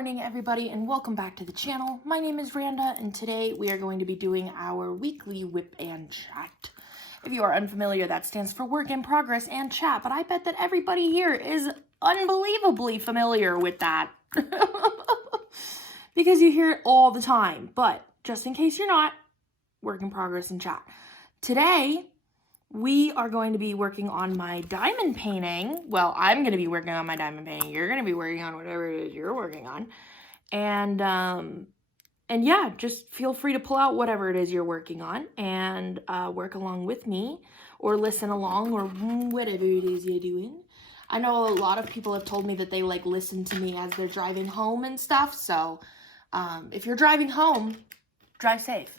morning, everybody, and welcome back to the channel. My name is Randa, and today we are going to be doing our weekly WIP and Chat. If you are unfamiliar, that stands for Work in Progress and Chat, but I bet that everybody here is unbelievably familiar with that. Because you hear it all the time, but just in case you're not, Work in Progress and Chat. Today, we are going to be working on my diamond painting. Well, I'm going to be working on my diamond painting. You're going to be working on whatever it is you're working on. And yeah, just feel free to pull out whatever it is you're working on and work along with me or listen along or whatever it is you're doing. I know a lot of people have told me that they like listen to me as they're driving home and stuff. So if you're driving home, drive safe.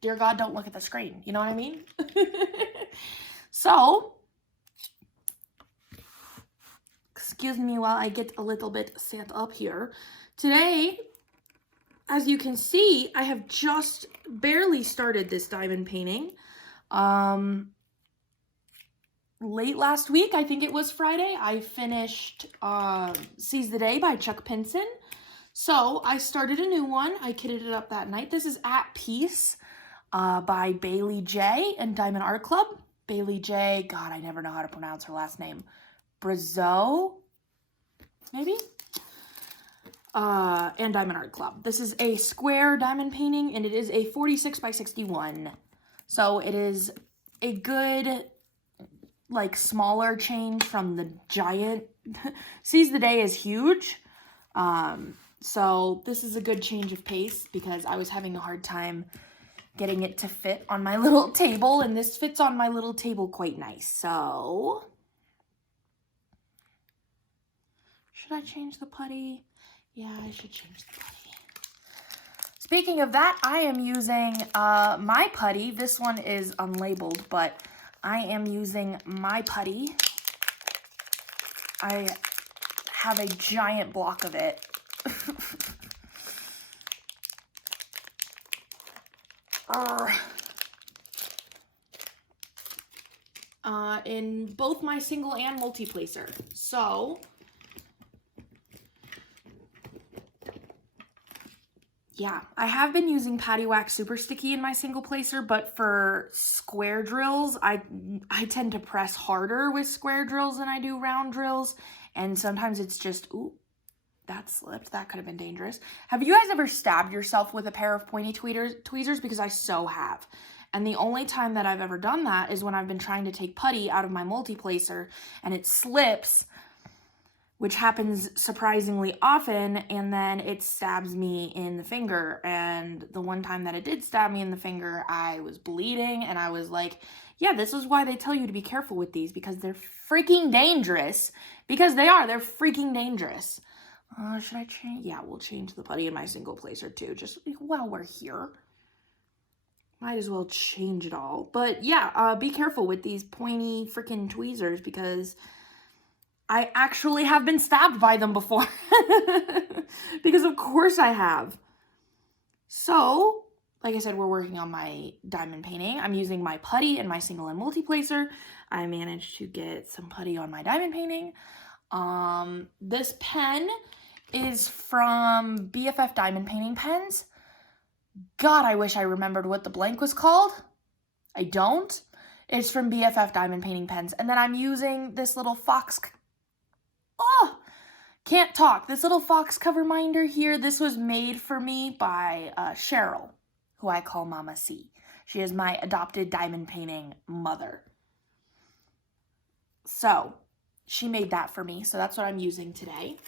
Dear God, don't look at the screen. You know what I mean? So, excuse me while I get a little bit set up here. Today, as you can see, I have just barely started this diamond painting. Late last week, I think it was Friday, I finished Seize the Day by Chuck Pinson. So, I started a new one. I kitted it up that night. This is At Peace by Bailey J and Diamond Art Club. Bailey J, God, I never know how to pronounce her last name. Brazo, maybe? And Diamond Art Club. This is a square diamond painting, and it is a 46 by 61. So it is a good, like, smaller change from the giant. Seize the Day is huge. So this is a good change of pace because I was having a hard time getting it to fit on my little table, and this fits on my little table quite nice. So, should I change the putty? Yeah, I should change the putty. Speaking of that, I am using my putty. This one is unlabeled, but I am using my putty. I have a giant block of it. In both my single and multi-placer. So, yeah, I have been using Patty Wax Super Sticky in my single placer, but for square drills, I tend to press harder with square drills than I do round drills, and sometimes it's just, ooh, that slipped. That could have been dangerous. Have you guys ever stabbed yourself with a pair of pointy tweezers? Because I so have. And the only time that I've ever done that is when I've been trying to take putty out of my multi-placer and it slips, which happens surprisingly often, and then it stabs me in the finger. And the one time that it did stab me in the finger, I was bleeding, and I was like, yeah, this is why they tell you to be careful with these, because they're freaking dangerous. Because they are. They're freaking dangerous. Should I change? Yeah, we'll change the putty in my single placer too, just while we're here. Might as well change it all. But yeah, be careful with these pointy freaking tweezers because I actually have been stabbed by them before. Because of course I have. So, like I said, we're working on my diamond painting. I'm using my putty and my single and multi-placer. I managed to get some putty on my diamond painting. This pen is from BFF Diamond Painting Pens. God, I wish I remembered what the blank was called. I don't. It's from BFF Diamond Painting Pens. And then I'm using this little fox... Oh! Can't talk. This little fox cover minder here. This was made for me by Cheryl, who I call Mama C. She is my adopted diamond painting mother. So, she made that for me. So that's what I'm using today.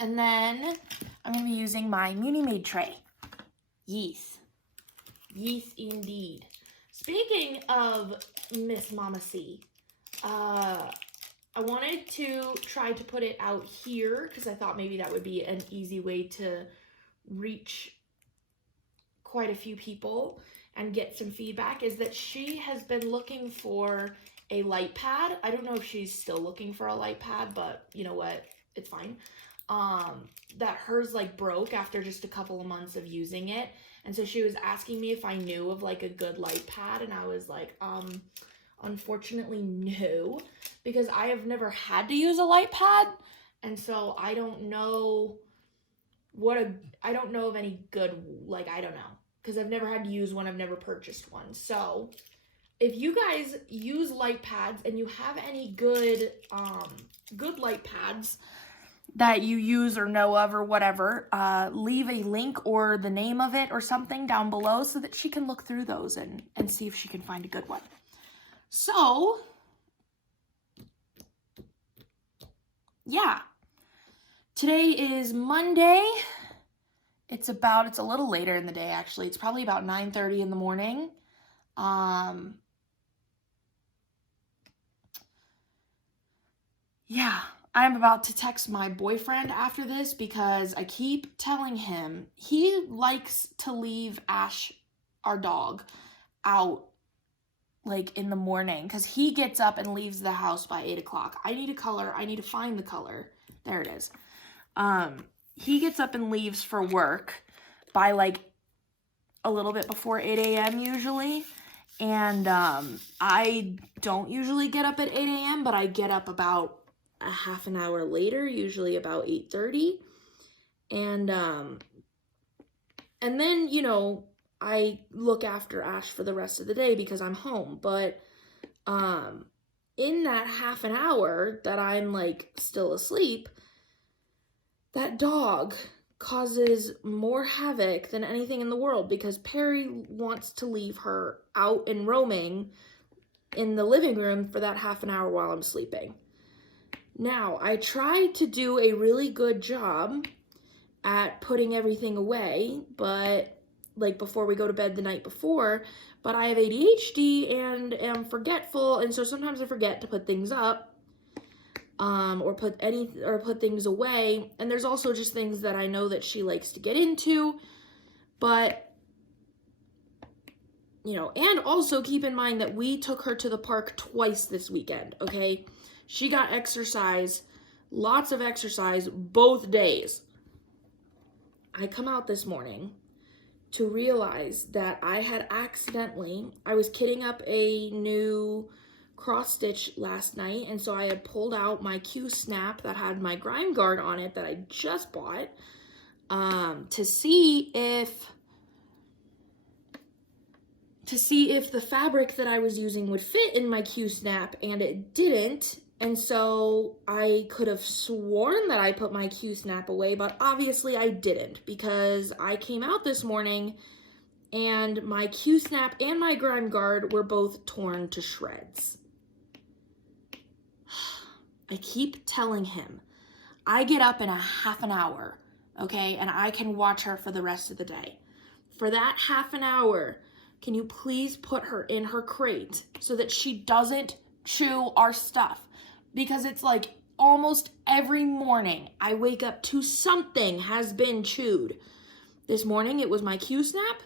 And then I'm going to be using my Muni Made tray. Yes. Yes, indeed. Speaking of Miss Mama C, I wanted to try to put it out here because I thought maybe that would be an easy way to reach quite a few people and get some feedback, is that she has been looking for a light pad. I don't know if she's still looking for a light pad, but you know what? It's fine. That hers like broke after just a couple of months of using it. And so she was asking me if I knew of like a good light pad. And I was like, unfortunately, no, because I have never had to use a light pad. And so I don't know I don't know of any good, like, I don't know, because I've never had to use one, I've never purchased one. So if you guys use light pads and you have any good light pads that you use or know of or whatever, leave a link or the name of it or something down below so that she can look through those and see if she can find a good one. So yeah, today is Monday. It's a little later in the day, actually. It's probably about 9:30 in the morning. Yeah, I'm about to text my boyfriend after this because I keep telling him he likes to leave Ash, our dog, out like in the morning because he gets up and leaves the house by 8 o'clock. I need a color. I need to find the color. There it is. He gets up and leaves for work by like a little bit before 8 a.m. usually. And I don't usually get up at 8 a.m., but I get up about a half an hour later, usually about 8:30. And then, you know, I look after Ash for the rest of the day because I'm home. But in that half an hour that I'm like still asleep, that dog causes more havoc than anything in the world because Perry wants to leave her out and roaming in the living room for that half an hour while I'm sleeping. Now, I try to do a really good job at putting everything away, but like before we go to bed the night before, but I have ADHD and am forgetful, and so sometimes I forget to put things up, or put things away. And there's also just things that I know that she likes to get into, but you know, and also keep in mind that we took her to the park twice this weekend, okay? She got exercise, lots of exercise, both days. I come out this morning to realize that I was kitting up a new cross stitch last night, and so I had pulled out my Q snap that had my grime guard on it that I just bought, to see if the fabric that I was using would fit in my Q snap, and it didn't. And so I could have sworn that I put my Q snap away, but obviously I didn't, because I came out this morning and my Q snap and my grime guard were both torn to shreds. I keep telling him, I get up in a half an hour, okay, and I can watch her for the rest of the day. For that half an hour, can you please put her in her crate so that she doesn't chew our stuff? Because it's like almost every morning I wake up to something has been chewed. This morning it was my Q snap,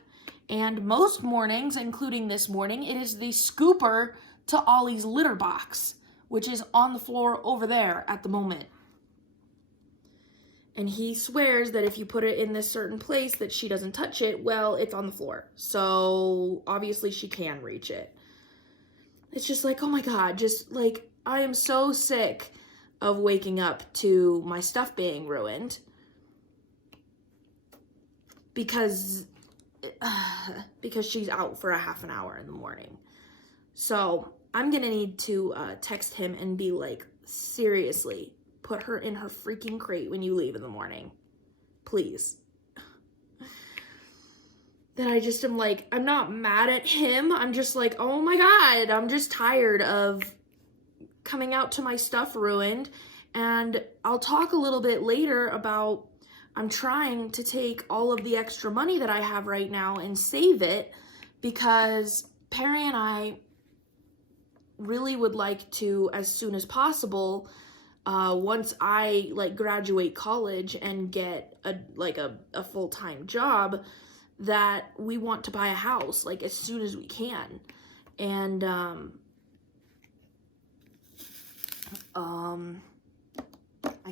and most mornings, including this morning, it is the scooper to Ollie's litter box, which is on the floor over there at the moment. And he swears that if you put it in this certain place that she doesn't touch it, well, it's on the floor. So obviously she can reach it. It's just like, oh my God, just like, I am so sick of waking up to my stuff being ruined because she's out for a half an hour in the morning. So I'm gonna need to text him and be like, seriously, put her in her freaking crate when you leave in the morning, please. That I just am like, I'm not mad at him. I'm just like, oh my God, I'm just tired of coming out to my stuff ruined. And I'll talk a little bit later about, I'm trying to take all of the extra money that I have right now and save it, because Perry and I really would like to, as soon as possible, once I like graduate college and get a full-time job, that we want to buy a house like as soon as we can. And I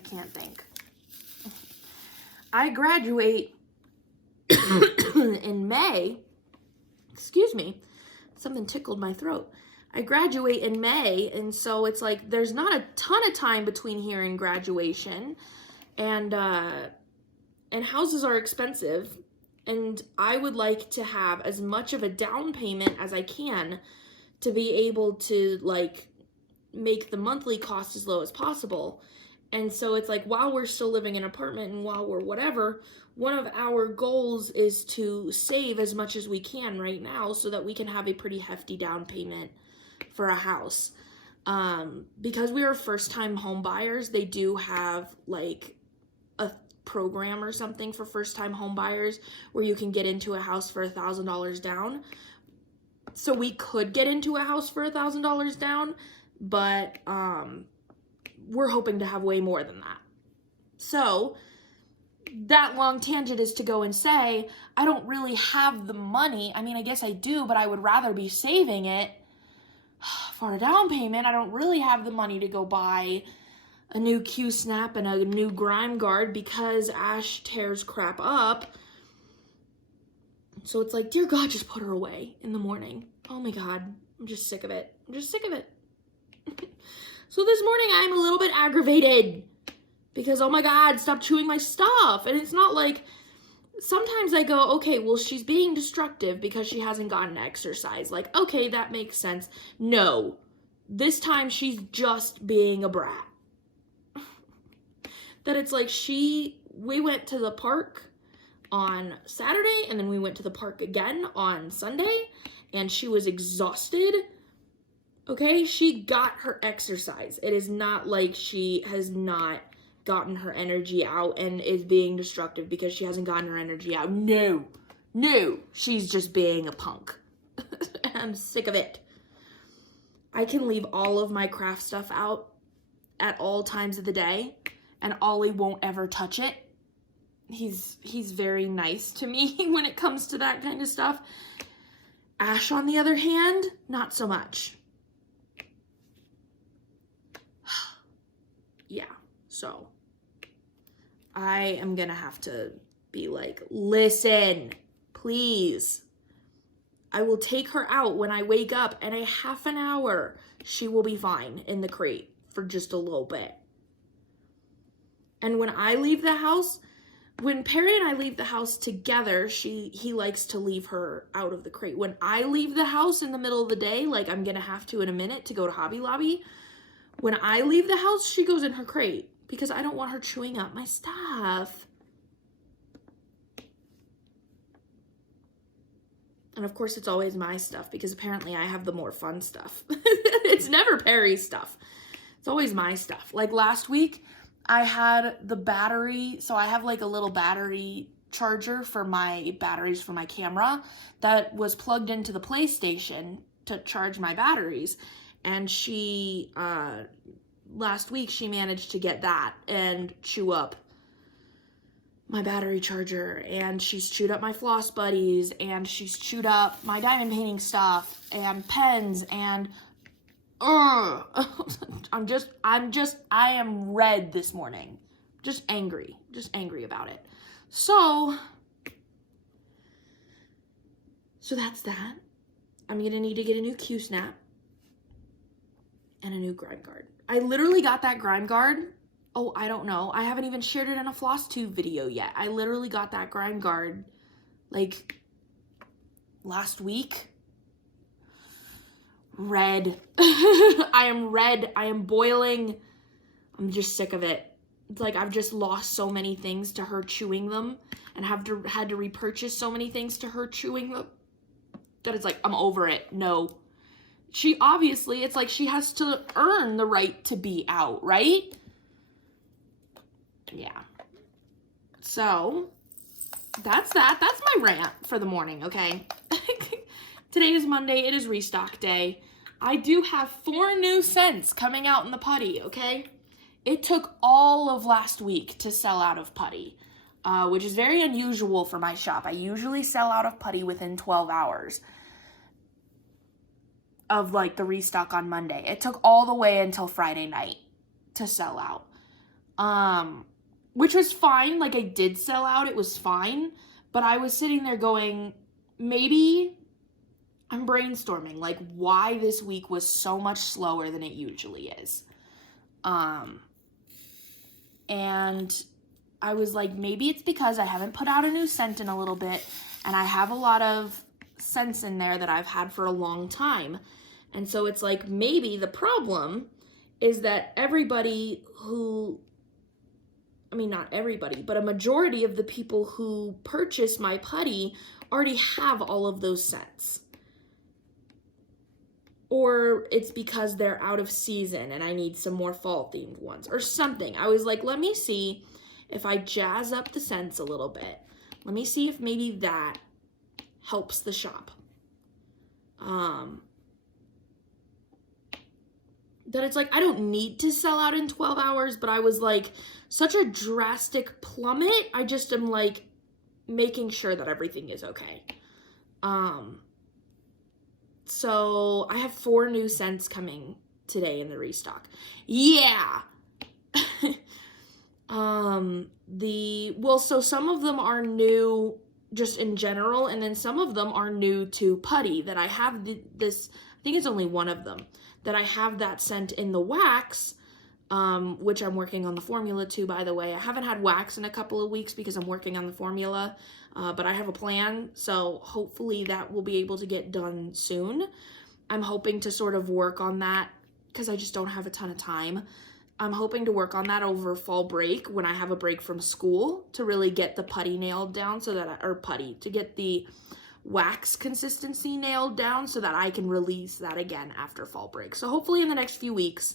can't think. I graduate in May. Excuse me. Something tickled my throat. I graduate in May, and so it's like there's not a ton of time between here and graduation. And And houses are expensive, and I would like to have as much of a down payment as I can to be able to like make the monthly cost as low as possible. And so it's like, while we're still living in an apartment and while we're whatever, one of our goals is to save as much as we can right now so that we can have a pretty hefty down payment for a house. Because we are first-time home buyers, they do have like a program or something for first-time home buyers where you can get into a house for $1,000 down. So we could get into a house for $1,000 down, but we're hoping to have way more than that. So that long tangent is to go and say, I don't really have the money. I mean, I guess I do, but I would rather be saving it for a down payment. I don't really have the money to go buy a new Q-snap and a new grime guard because Ash tears crap up. So it's like, dear God, just put her away in the morning. Oh my God, I'm just sick of it. I'm just sick of it. So this morning I'm a little bit aggravated because, oh my God, stop chewing my stuff. And it's not like, sometimes I go, okay, well, she's being destructive because she hasn't gotten exercise. Like, okay, that makes sense. No, this time she's just being a brat. That it's like we went to the park on Saturday and then we went to the park again on Sunday and she was exhausted. Okay, she got her exercise. It is not like she has not gotten her energy out and is being destructive because she hasn't gotten her energy out. No, she's just being a punk. I'm sick of it. I can leave all of my craft stuff out at all times of the day and Ollie won't ever touch it. He's very nice to me when it comes to that kind of stuff. Ash, on the other hand, not so much. Yeah, so I am gonna have to be like, listen, please. I will take her out when I wake up and a half an hour, she will be fine in the crate for just a little bit. And when I leave the house, when Perry and I leave the house together, he likes to leave her out of the crate. When I leave the house in the middle of the day, like I'm gonna have to in a minute to go to Hobby Lobby, when I leave the house, she goes in her crate because I don't want her chewing up my stuff. And of course, it's always my stuff because apparently I have the more fun stuff. It's never Perry's stuff. It's always my stuff. Like last week, I had the battery. So I have like a little battery charger for my batteries for my camera that was plugged into the PlayStation to charge my batteries. And she, last week, she managed to get that and chew up my battery charger, and she's chewed up my floss buddies, and she's chewed up my diamond painting stuff, and pens, and, I am red this morning. Just angry about it. So that's that. I'm gonna need to get a new Q-snap and a new grime guard. I literally got that grime guard. Oh, I don't know. I haven't even shared it in a Flosstube video yet. I literally got that grime guard like last week. Red. I am red. I am boiling. I'm just sick of it. It's like I've just lost so many things to her chewing them and had to repurchase so many things to her chewing them that it's like, I'm over it. No. She obviously, it's like she has to earn the right to be out, right? Yeah. So, that's that. That's my rant for the morning, okay? Today is Monday. It is restock day. I do have 4 new scents coming out in the putty, okay? It took all of last week to sell out of putty, which is very unusual for my shop. I usually sell out of putty within 12 hours of like the restock on Monday. It took all the way until Friday night to sell out. Which was fine. Like I did sell out. It was fine. But I was sitting there going, maybe I'm brainstorming like why this week was so much slower than it usually is. And I was like, maybe it's because I haven't put out a new scent in a little bit, and I have a lot of scents in there that I've had for a long time. And so it's like, maybe the problem is that everybody who, I mean, not everybody, but a majority of the people who purchase my putty already have all of those scents. Or it's because they're out of season and I need some more fall themed ones or something. I was like, let me see if I jazz up the scents a little bit. Let me see if maybe that helps the shop. That it's like, I don't need to sell out in 12 hours, but I was like, such a drastic plummet. I just am like making sure that everything is okay. So I have 4 new scents coming today in the restock. Yeah. So some of them are new just in general, and then some of them are new to putty that I have this, I think it's only one of them, that I have that scent in the wax, which I'm working on the formula too, by the way. I haven't had wax in a couple of weeks because I'm working on the formula, but I have a plan, so hopefully that will be able to get done soon. I'm hoping to sort of work on that because I just don't have a ton of time. I'm hoping to work on that over fall break when I have a break from school to really get the putty nailed down so that, to get the wax consistency nailed down so that I can release that again after fall break. So hopefully in the next few weeks,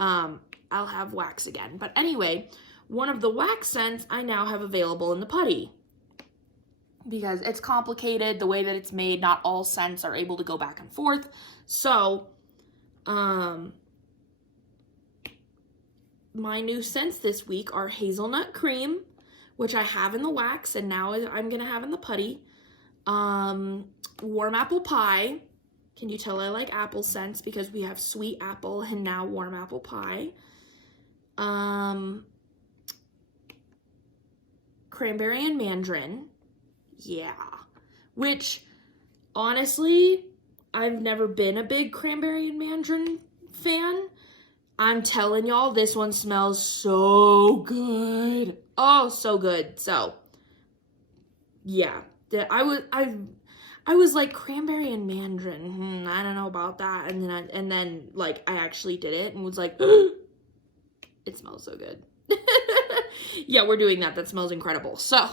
I'll have wax again. But anyway, one of the wax scents I now have available in the putty because it's complicated the way that it's made. Not all scents are able to go back and forth. So, my new scents this week are hazelnut cream, which I have in the wax and now I'm going to have in the putty. Warm apple pie. Can you tell I like apple scents because we have sweet apple and now warm apple pie. Cranberry and mandarin. Yeah. Which, honestly, I've never been a big cranberry and mandarin fan. I'm telling y'all, this one smells so good. Oh, so good. So, yeah. I was like, cranberry and mandarin. I don't know about that. And then like I actually did it and was like, it smells so good. Yeah, we're doing that. That smells incredible. So,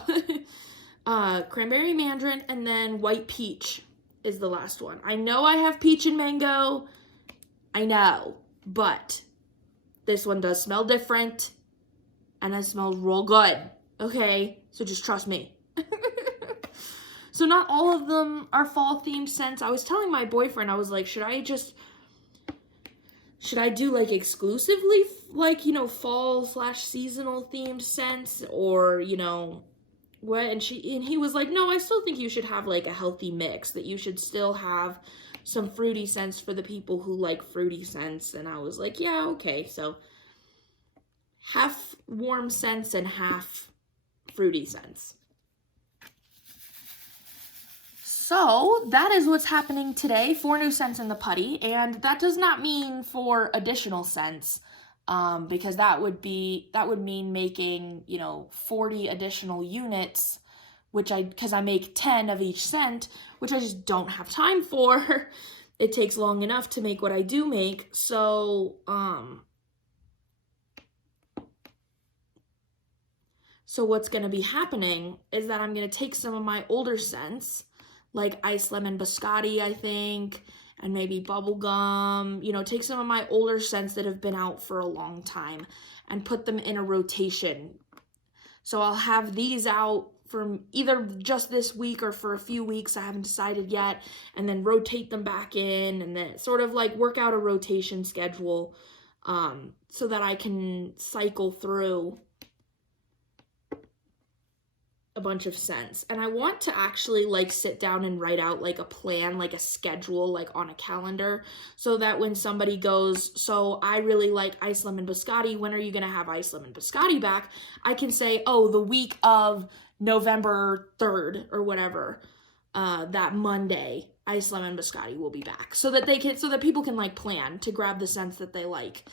cranberry mandarin and then white peach is the last one. I know I have peach and mango. I know, but this one does smell different, and it smells real good, okay? So just trust me. So not all of them are fall-themed scents. I was telling my boyfriend, I was like, should I do, like, exclusively, like, you know, fall/seasonal themed scents, or, you know, what? And he was like, no, I still think you should have, like, a healthy mix, that you should still have some fruity scents for the people who like fruity scents. And I was like, yeah, okay. So half warm scents and half fruity scents. So that is what's happening today. 4 new scents in the putty. And that does not mean 4 additional scents, because that would mean making, you know, 40 additional units, because I make 10 of each scent, which I just don't have time for. It takes long enough to make what I do make. So, what's going to be happening is that I'm going to take some of my older scents, like Ice Lemon Biscotti, I think, and maybe Bubblegum, you know, take some of my older scents that have been out for a long time and put them in a rotation. So I'll have these out for either just this week or for a few weeks, I haven't decided yet, and then rotate them back in, and then sort of like work out a rotation schedule, so that I can cycle through a bunch of scents. And I want to actually like sit down and write out like a plan, like a schedule, like on a calendar, so that when somebody goes, so I really like Ice Lemon Biscotti, when are you gonna have Ice Lemon Biscotti back? I can say, oh, the week of November 3rd or whatever, that Monday, Ice Lemon Biscotti will be back, so that people can like plan to grab the scents that they like.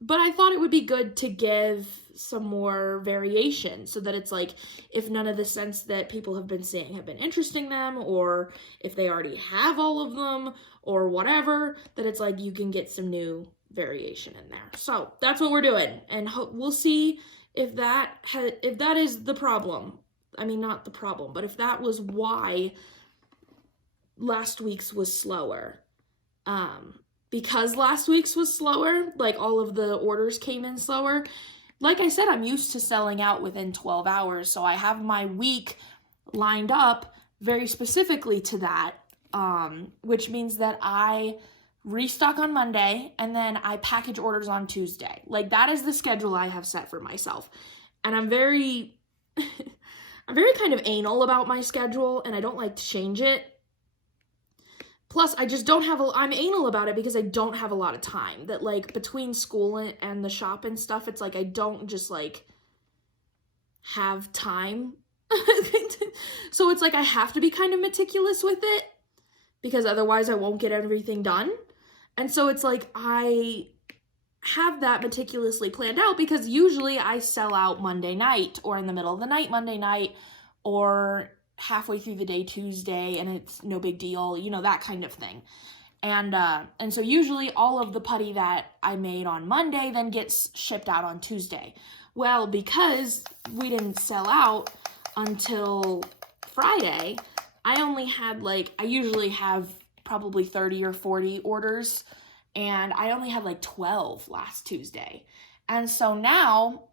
but I thought it would be good to give some more variation so that it's like, if none of the scents that people have been saying have been interesting them, or if they already have all of them or whatever, that it's like you can get some new variation in there. So that's what we're doing, and we'll see if that is the problem. I mean, not the problem, but if that was why last week's was slower. Because last week's was slower, like all of the orders came in slower. Like I said, I'm used to selling out within 12 hours, so I have my week lined up very specifically to that, which means that I restock on Monday and then I package orders on Tuesday. Like, that is the schedule I have set for myself. And I'm very kind of anal about my schedule, and I don't like to change it. Plus, I just don't have I'm anal about it because I don't have a lot of time. That, like, between school and the shop and stuff, it's like I don't just, like, have time. So it's like I have to be kind of meticulous with it because otherwise I won't get everything done. And so it's like I have that meticulously planned out because usually I sell out Monday night, or in the middle of the night Monday night, or halfway through the day Tuesday, and it's no big deal, you know, that kind of thing. And so usually all of the putty that I made on Monday then gets shipped out on Tuesday. Well, because we didn't sell out until Friday, I only had, like, I usually have probably 30 or 40 orders, and I only had like 12 last Tuesday. And so now,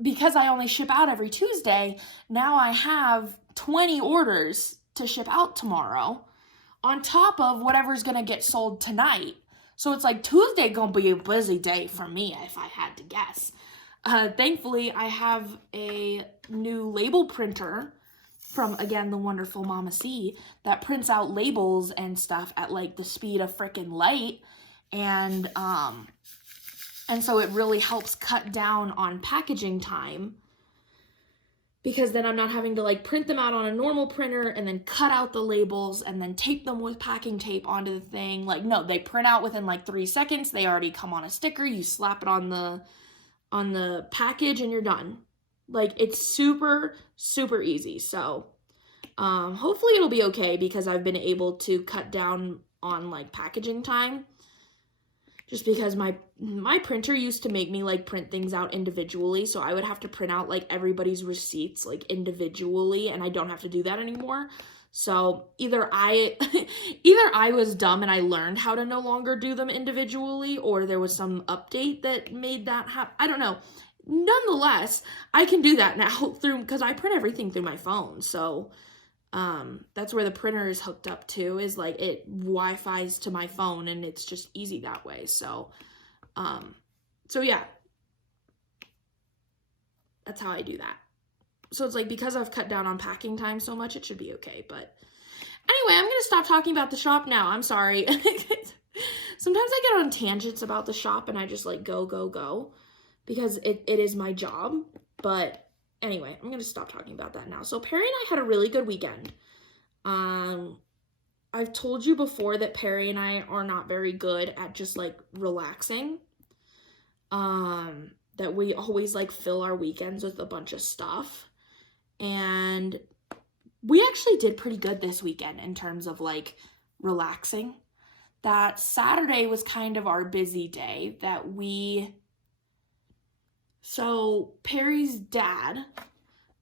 because I only ship out every Tuesday, now I have 20 orders to ship out tomorrow on top of whatever's going to get sold tonight. So it's like Tuesday going to be a busy day for me if I had to guess. Thankfully, I have a new label printer from, again, the wonderful Mama C that prints out labels and stuff at, like, the speed of frickin' light. And so it really helps cut down on packaging time, because then I'm not having to, like, print them out on a normal printer and then cut out the labels and then tape them with packing tape onto the thing. Like, no, they print out within like 3 seconds. They already come on a sticker. You slap it on the package and you're done. Like, it's super, super easy. So hopefully it'll be okay, because I've been able to cut down on, like, packaging time. Just because my printer used to make me, like, print things out individually, so I would have to print out, like, everybody's receipts, like, individually, and I don't have to do that anymore. So either I was dumb and I learned how to no longer do them individually, or there was some update that made that happen. I don't know. Nonetheless, I can do that now because I print everything through my phone. So that's where the printer is hooked up to, is like it Wi-Fi's to my phone, and it's just easy that way. So yeah, that's how I do that. So it's like, because I've cut down on packing time so much, it should be okay. But anyway, I'm going to stop talking about the shop now. I'm sorry. Sometimes I get on tangents about the shop and I just, like, go, because it is my job. But anyway, I'm going to stop talking about that now. So Perry and I had a really good weekend. I've told you before that Perry and I are not very good at just, like, relaxing. That we always, like, fill our weekends with a bunch of stuff. And we actually did pretty good this weekend in terms of, like, relaxing. That Saturday was kind of our busy day so Perry's dad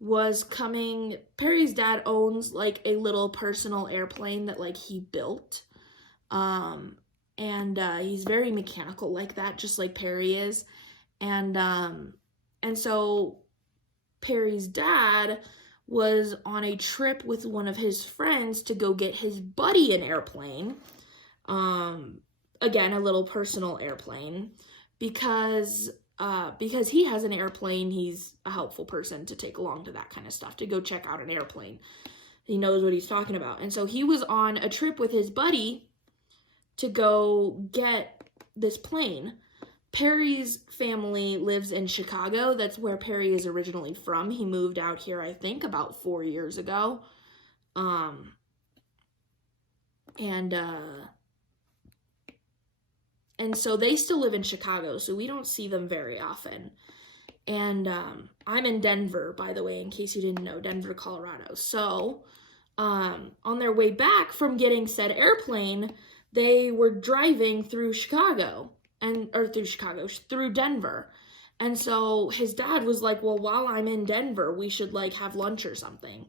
was coming. Perry's dad owns, like, a little personal airplane that, like, he built. And he's very mechanical like that, just like Perry is. And so Perry's dad was on a trip with one of his friends to go get his buddy an airplane. Again, a little personal airplane, because he has an airplane. He's a helpful person to take along to that kind of stuff, to go check out an airplane. He knows what he's talking about. And so he was on a trip with his buddy to go get this plane. Perry's family lives in Chicago. That's where Perry is originally from. He moved out here, I think, about 4 years ago. And And so they still live in Chicago, so we don't see them very often. And I'm in Denver, by the way, in case you didn't know, Denver, Colorado. So on their way back from getting said airplane, they were driving through through Denver. And so his dad was like, well, while I'm in Denver, we should like have lunch or something.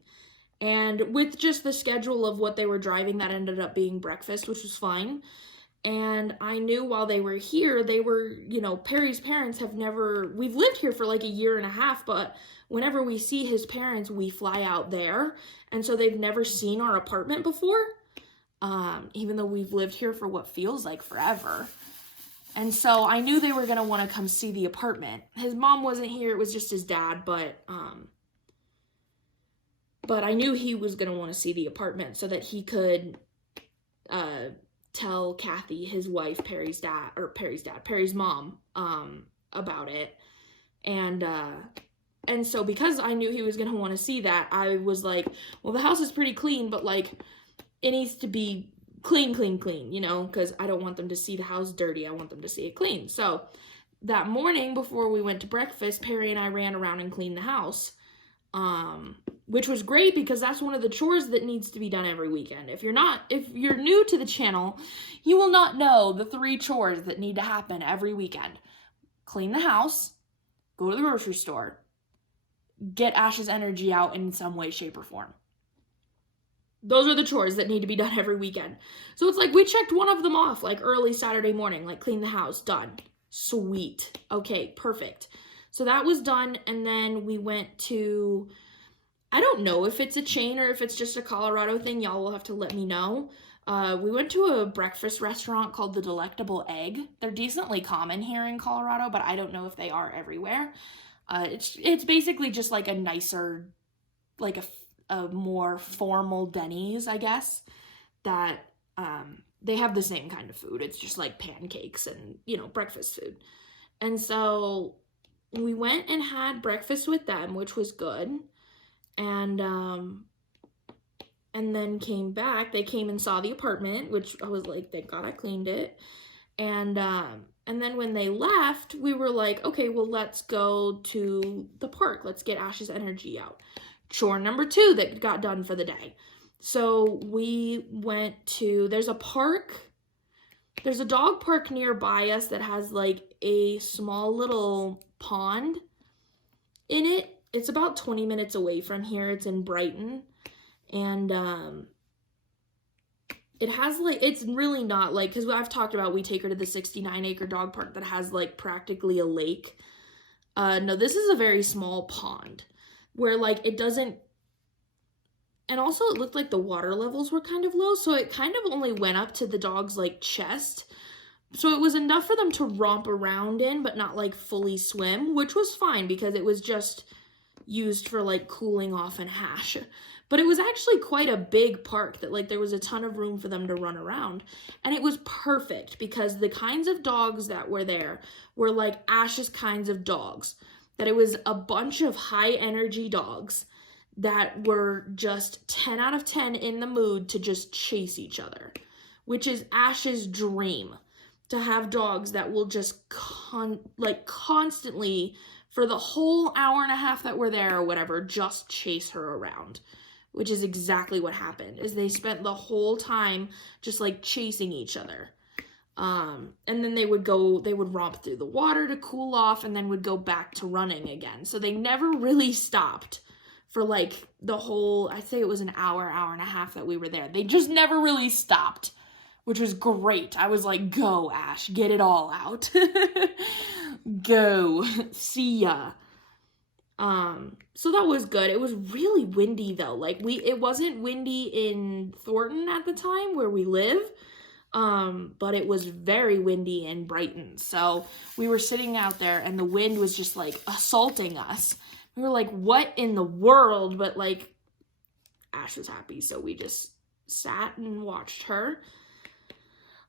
And with just the schedule of what they were driving, that ended up being breakfast, which was fine. And I knew while they were here, they were, you know, Perry's parents we've lived here for like a year and a half, but whenever we see his parents, we fly out there. And so they've never seen our apartment before, even though we've lived here for what feels like forever. And so I knew they were going to want to come see the apartment. His mom wasn't here, it was just his dad, but I knew he was going to want to see the apartment so that he could tell Kathy, his wife, Perry's mom, about it. And so because I knew he was going to want to see that, I was like, well, the house is pretty clean, but like it needs to be clean, you know, because I don't want them to see the house dirty. I want them to see it clean. So that morning before we went to breakfast, Perry and I ran around and cleaned the house, which was great because that's one of the chores that needs to be done every weekend. If you're new to the channel, you will not know the 3 chores that need to happen every weekend. Clean the house, go to the grocery store, get Ash's energy out in some way, shape, or form. Those are the chores that need to be done every weekend. So it's like we checked one of them off like early Saturday morning, like clean the house, done. Sweet. Okay, perfect. So that was done, and then we went to, I don't know if it's a chain or if it's just a Colorado thing. Y'all will have to let me know. We went to a breakfast restaurant called the Delectable Egg. They're decently common here in Colorado, but I don't know if they are everywhere. It's basically just like a nicer, like a more formal Denny's, I guess, that they have the same kind of food. It's just like pancakes and, you know, breakfast food. And so we went and had breakfast with them, which was good. And then came back. They came and saw the apartment, which I was like, thank God I cleaned it. And then when they left, we were like, okay, well, let's go to the park. Let's get Ash's energy out. Chore number 2 that got done for the day. So we went to, there's a dog park nearby us that has like a small little pond in it. It's about 20 minutes away from here. It's in Brighton. And it has like, it's really not like, because I've talked about, we take her to the 69-acre dog park that has like practically a lake. No, this is a very small pond where like it doesn't, and also it looked like the water levels were kind of low, so it kind of only went up to the dog's like chest. So it was enough for them to romp around in, but not like fully swim, which was fine because it was just used for like cooling off and hash. But it was actually quite a big park that like there was a ton of room for them to run around. And it was perfect because the kinds of dogs that were there were like Ash's kinds of dogs. That it was a bunch of high energy dogs that were just 10 out of 10 in the mood to just chase each other, which is Ash's dream, to have dogs that will just constantly for the whole hour and a half that we're there or whatever, just chase her around, which is exactly what happened, is they spent the whole time just like chasing each other. And then they would romp through the water to cool off and then would go back to running again. So they never really stopped for like the whole, I'd say it was an hour and a half that we were there. They just never really stopped, which was great. I was like, go Ash, get it all out. Go, see ya. So that was good. It was really windy though. Like it wasn't windy in Thornton at the time where we live. But it was very windy in Brighton. So we were sitting out there and the wind was just like assaulting us. We were like, what in the world? But like Ash was happy. So we just sat and watched her.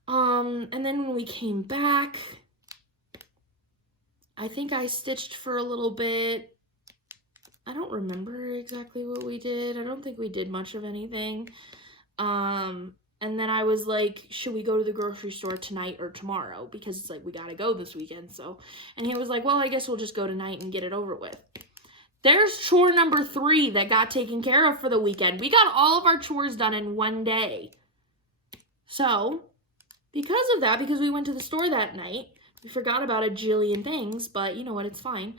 And then when we came back, I think I stitched for a little bit. I don't remember exactly what we did. I don't think we did much of anything. And then I was like, should we go to the grocery store tonight or tomorrow? Because it's like, we gotta go this weekend, so. And he was like, well, I guess we'll just go tonight and get it over with. There's chore number 3 that got taken care of for the weekend. We got all of our chores done in one day. So, because of that, because we went to the store that night, we forgot about a jillion things, but you know what, it's fine.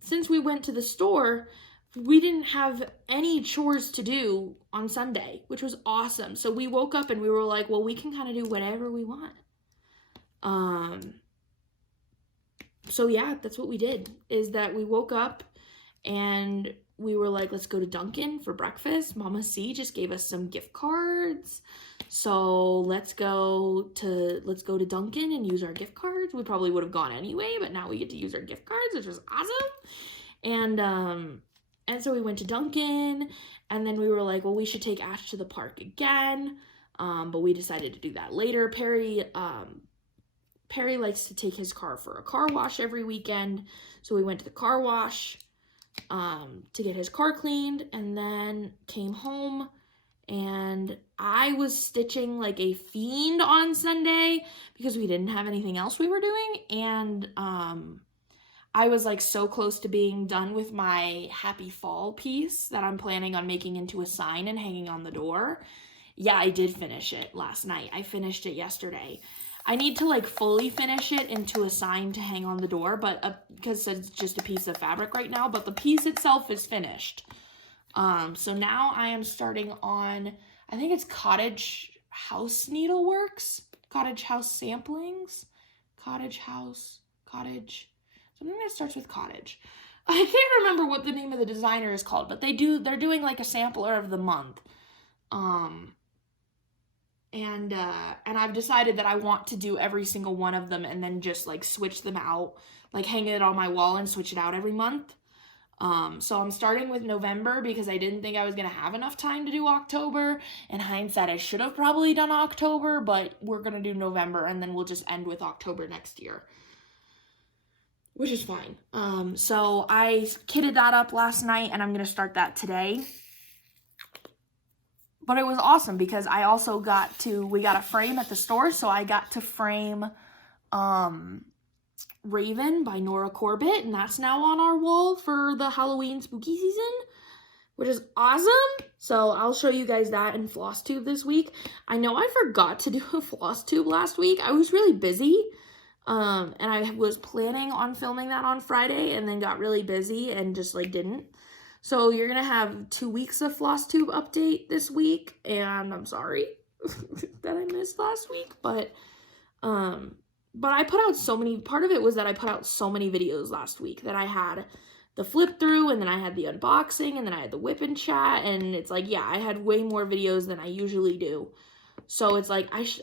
Since we went to the store, we didn't have any chores to do on Sunday, which was awesome. So we woke up and we were like, well, we can kind of do whatever we want. So yeah, that's what we did, is that we woke up and we were like, let's go to Dunkin' for breakfast. Mama C just gave us some gift cards. So let's go to Dunkin' and use our gift cards. We probably would have gone anyway, but now we get to use our gift cards, which was awesome. And so we went to Dunkin', and then we were like, well, we should take Ash to the park again. But we decided to do that later. Perry likes to take his car for a car wash every weekend. So we went to the car wash to get his car cleaned, and then came home, and I was stitching like a fiend on Sunday because we didn't have anything else we were doing. And I was like so close to being done with my Happy Fall piece that I'm planning on making into a sign and hanging on the door. Yeah, I did finish it last night. I finished it yesterday. I need to like fully finish it into a sign to hang on the door, but because it's just a piece of fabric right now, but the piece itself is finished. So now I am starting on, I think it's Cottage House Needleworks, Cottage House Samplings, something that starts with cottage. I can't remember what the name of the designer is called, but they're doing like a sampler of the month. And I've decided that I want to do every single one of them and then just like switch them out, like hang it on my wall and switch it out every month. So I'm starting with November because I didn't think I was going to have enough time to do October. In hindsight, I should have probably done October, but we're going to do November and then we'll just end with October next year, which is fine. So I kitted that up last night and I'm going to start that today. But it was awesome because I also we got a frame at the store, so I got to frame Raven by Nora Corbett, and that's now on our wall for the Halloween spooky season, which is awesome. So I'll show you guys that in Flosstube this week. I know I forgot to do a Flosstube last week. I was really busy, and I was planning on filming that on Friday and then got really busy and just like didn't. So you're going to have 2 weeks of Flosstube update this week, and I'm sorry that I missed last week, but I put out so many, part of it was that I put out so many videos last week that I had the flip through, and then I had the unboxing, and then I had the WIP Chat, and it's like, yeah, I had way more videos than I usually do. So it's like, it's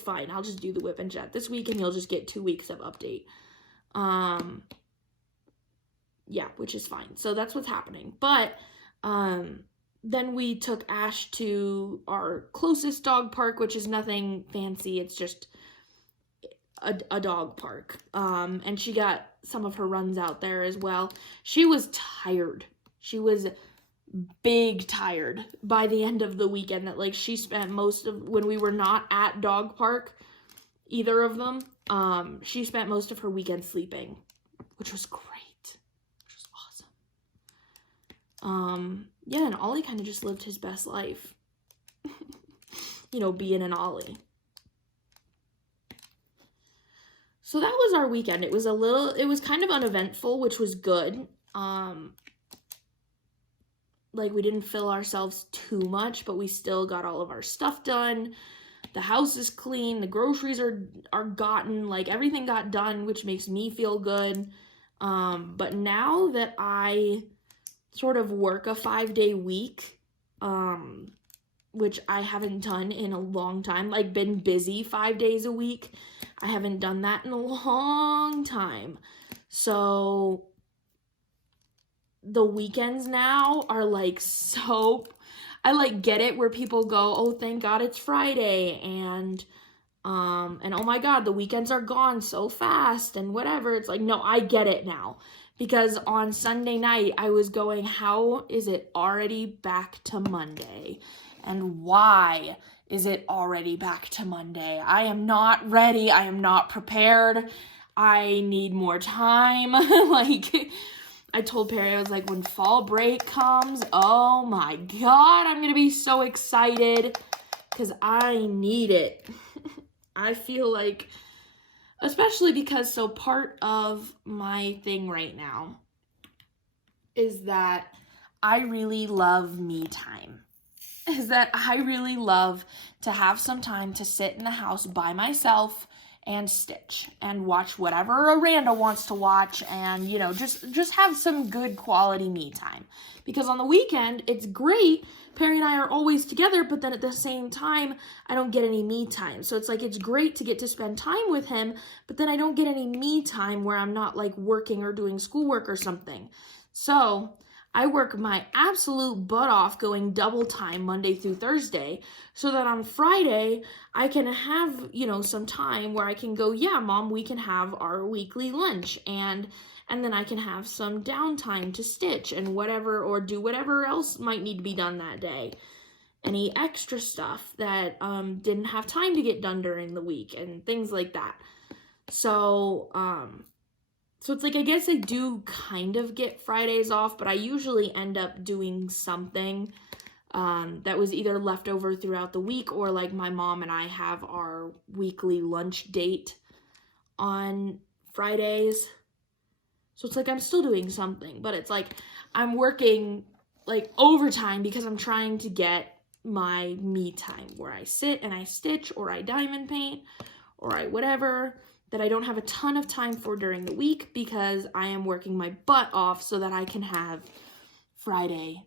fine. I'll just do the WIP Chat this week, and you'll just get 2 weeks of update. Yeah, which is fine. So that's what's happening. But then we took Ash to our closest dog park, which is nothing fancy. It's just a dog park. And she got some of her runs out there as well. She was tired. She was big tired by the end of the weekend. That like she spent most of, when we were not at dog park, either of them, she spent most of her weekend sleeping, which was great. Yeah, and Ollie kind of just lived his best life, you know, being an Ollie. So that was our weekend. It was kind of uneventful, which was good. Like we didn't fill ourselves too much, but we still got all of our stuff done. The house is clean. The groceries are gotten, like everything got done, which makes me feel good. But now that I sort of work a 5-day week, which I haven't done in a long time, like been busy 5 days a week. I haven't done that in a long time. So the weekends now are like so, I like get it where people go, oh, thank God it's Friday. And And oh my God, the weekends are gone so fast and whatever. It's like, no, I get it now. Because on Sunday night, I was going, how is it already back to Monday? And why is it already back to Monday? I am not ready. I am not prepared. I need more time. Like, I told Perry, I was like, when fall break comes, oh my God, I'm going to be so excited because I need it. I feel like, especially because, so part of my thing right now is that I really love me time. Is that I really love to have some time to sit in the house by myself and stitch and watch whatever Aranda wants to watch, and, you know, just have some good quality me time. Because on the weekend, it's great. Perry and I are always together, but then at the same time, I don't get any me time. So it's like, it's great to get to spend time with him, but then I don't get any me time where I'm not like working or doing schoolwork or something. So I work my absolute butt off going double time Monday through Thursday so that on Friday I can have, you know, some time where I can go, yeah, Mom, we can have our weekly lunch, and then I can have some downtime to stitch and whatever, or do whatever else might need to be done that day. Any extra stuff that didn't have time to get done during the week and things like that. So it's like, I guess I do kind of get Fridays off, but I usually end up doing something that was either left over throughout the week, or like my mom and I have our weekly lunch date on Fridays. So it's like I'm still doing something, but it's like I'm working like overtime because I'm trying to get my me time where I sit and I stitch, or I diamond paint, or I whatever, that I don't have a ton of time for during the week because I am working my butt off so that I can have Friday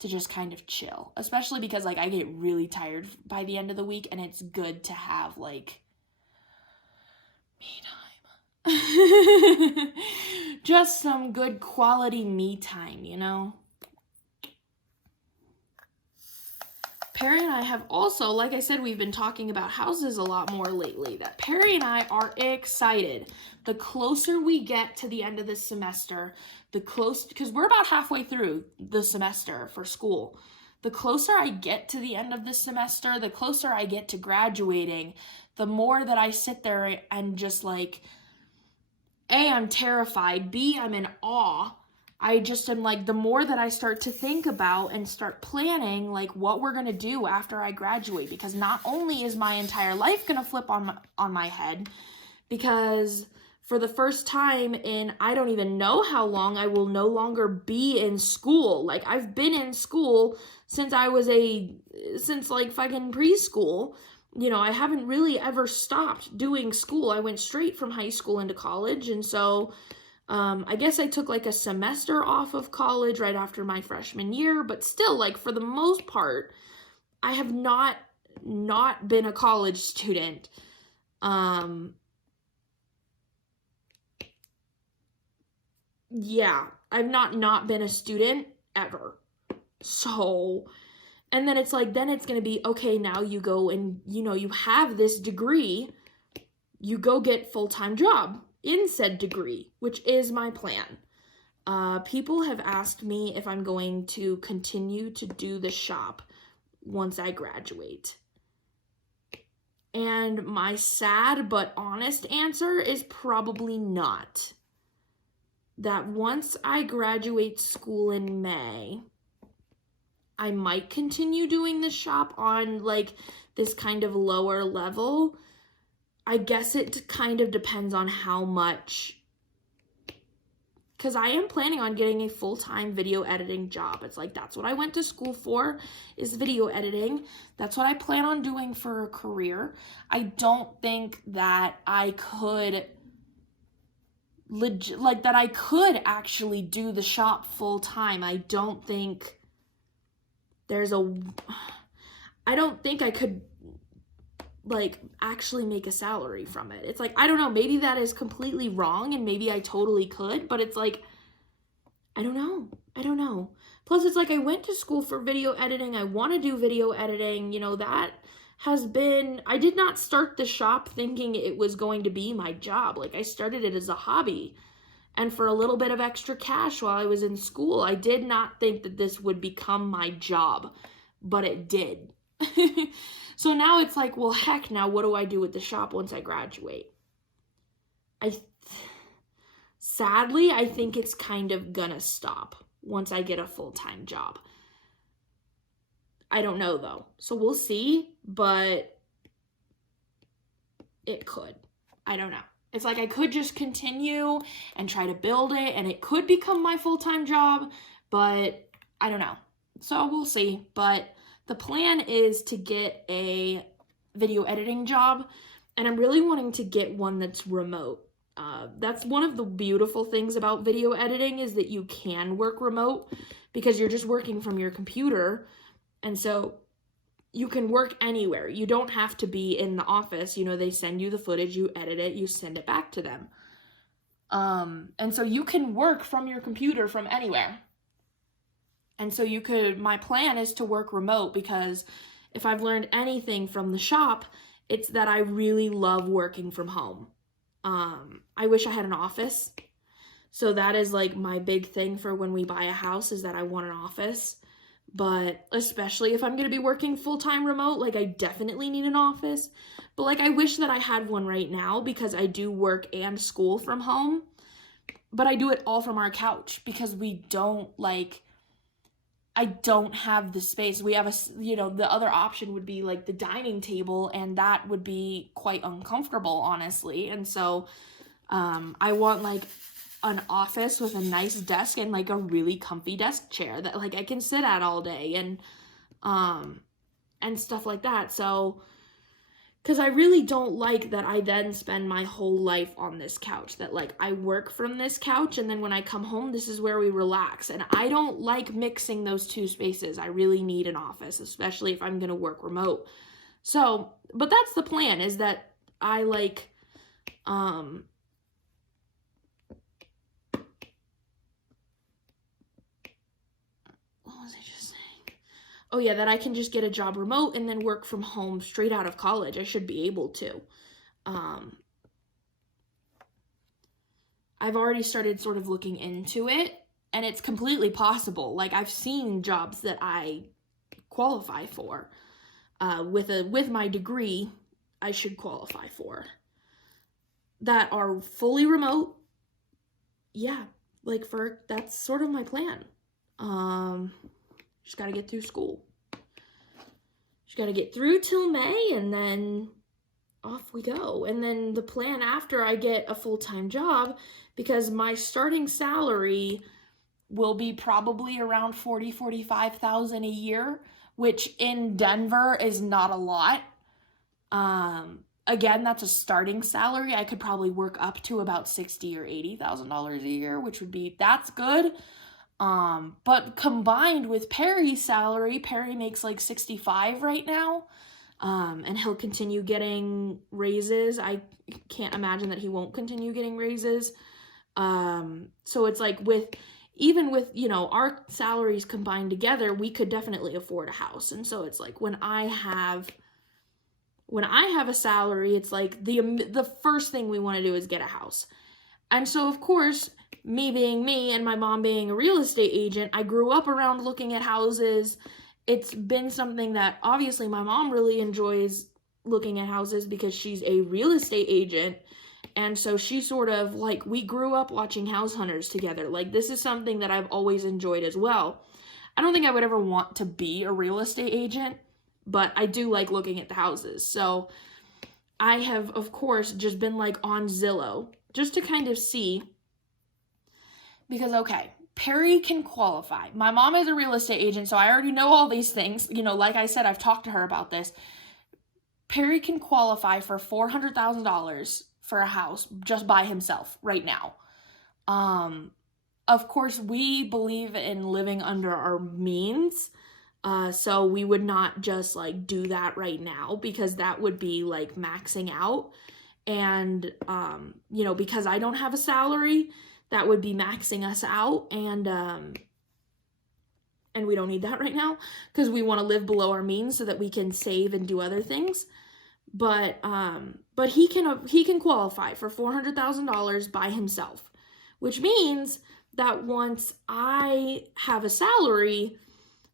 to just kind of chill. Especially because like I get really tired by the end of the week, and it's good to have like me time. Just some good quality me time, you know? Perry and I have also, like I said, we've been talking about houses a lot more lately, that Perry and I are excited. The closer we get to the end of this semester, because we're about halfway through the semester for school. The closer I get to the end of this semester, the closer I get to graduating, the more that I sit there and just like, A, I'm terrified, B, I'm in awe. I just am like, the more that I start to think about and start planning like what we're going to do after I graduate, because not only is my entire life going to flip on my head, because for the first time in I don't even know how long, I will no longer be in school. Like, I've been in school since since like fucking preschool. You know, I haven't really ever stopped doing school. I went straight from high school into college, and so I guess I took like a semester off of college right after my freshman year, but still, like, for the most part, I have not been a college student. Yeah, I've not been a student ever. So, and then it's like, then it's going to be, okay, now you go and, you know, you have this degree, you go get full-time job in said degree, which is my plan. People have asked me if I'm going to continue to do the shop once I graduate. And my sad but honest answer is probably not. That once I graduate school in May, I might continue doing the shop on like this kind of lower level. I guess it kind of depends on how much, because I am planning on getting a full-time video editing job. It's like, that's what I went to school for, is video editing. That's what I plan on doing for a career. I don't think that I could actually do the shop full-time. I don't think I could like actually make a salary from it. It's like, I don't know, maybe that is completely wrong and maybe I totally could, but it's like, I don't know. Plus, it's like, I went to school for video editing. I want to do video editing, you know, that has been, I did not start the shop thinking it was going to be my job. Like, I started it as a hobby and for a little bit of extra cash while I was in school. I did not think that this would become my job, but it did. So now it's like, well, heck, now what do I do with the shop once I graduate? Sadly, I think it's kind of gonna stop once I get a full-time job. I don't know though, so we'll see, but it could. I don't know. It's like I could just continue and try to build it, and it could become my full-time job, but I don't know. So we'll see, but the plan is to get a video editing job, and I'm really wanting to get one that's remote. That's one of the beautiful things about video editing, is that you can work remote because you're just working from your computer, and so you can work anywhere. You don't have to be in the office. You know, they send you the footage, you edit it, you send it back to them. And so you can work from your computer from anywhere. And so my plan is to work remote, because if I've learned anything from the shop, it's that I really love working from home. I wish I had an office. So that is like my big thing for when we buy a house, is that I want an office. But especially if I'm going to be working full-time remote, like, I definitely need an office. But like, I wish that I had one right now, because I do work and school from home. But I do it all from our couch, because I don't have the space. We have the other option would be like the dining table, and that would be quite uncomfortable, honestly. And so I want like an office with a nice desk and like a really comfy desk chair that like I can sit at all day, and stuff like that. So, because I really don't like that I then spend my whole life on this couch, that like I work from this couch, and then when I come home, this is where we relax. And I don't like mixing those two spaces. I really need an office, especially if I'm going to work remote. So, but that's the plan, is that I like, what was I just saying? Oh yeah, that I can just get a job remote and then work from home straight out of college. I should be able to. I've already started sort of looking into it, and it's completely possible. Like, I've seen jobs that I qualify for, with my degree, I should qualify for, that are fully remote. Yeah, like, that's sort of my plan. Just got to get through school. Just got to get through till May, and then off we go. And then the plan after I get a full-time job, because my starting salary will be probably around $45,000 a year, which in Denver is not a lot. Again, that's a starting salary. I could probably work up to about $60,000 or $80,000 a year, that's good. But combined with Perry's salary, Perry makes like 65 right now. And he'll continue getting raises. I can't imagine that he won't continue getting raises. So it's like even with, our salaries combined together, we could definitely afford a house. And so it's like when I have a salary, it's like the first thing we want to do is get a house. And so, of course, me being me and my mom being a real estate agent, I grew up around looking at houses. It's been something that obviously my mom really enjoys looking at houses, because she's a real estate agent. And so she sort of like, we grew up watching House Hunters together. Like, this is something that I've always enjoyed as well. I don't think I would ever want to be a real estate agent, but I do like looking at the houses. So I have, of course, just been like on Zillow just to kind of see, because, okay, Perry can qualify. My mom is a real estate agent, so I already know all these things. Like I said, I've talked to her about this. Perry can qualify for $400,000 for a house just by himself right now. Of course, we believe in living under our means. So we would not just like do that right now, because that would be like maxing out. And, because I don't have a salary, that would be maxing us out. And and we don't need that right now because we want to live below our means so that we can save and do other things. But he can qualify for $400,000 by himself, which means that once I have a salary,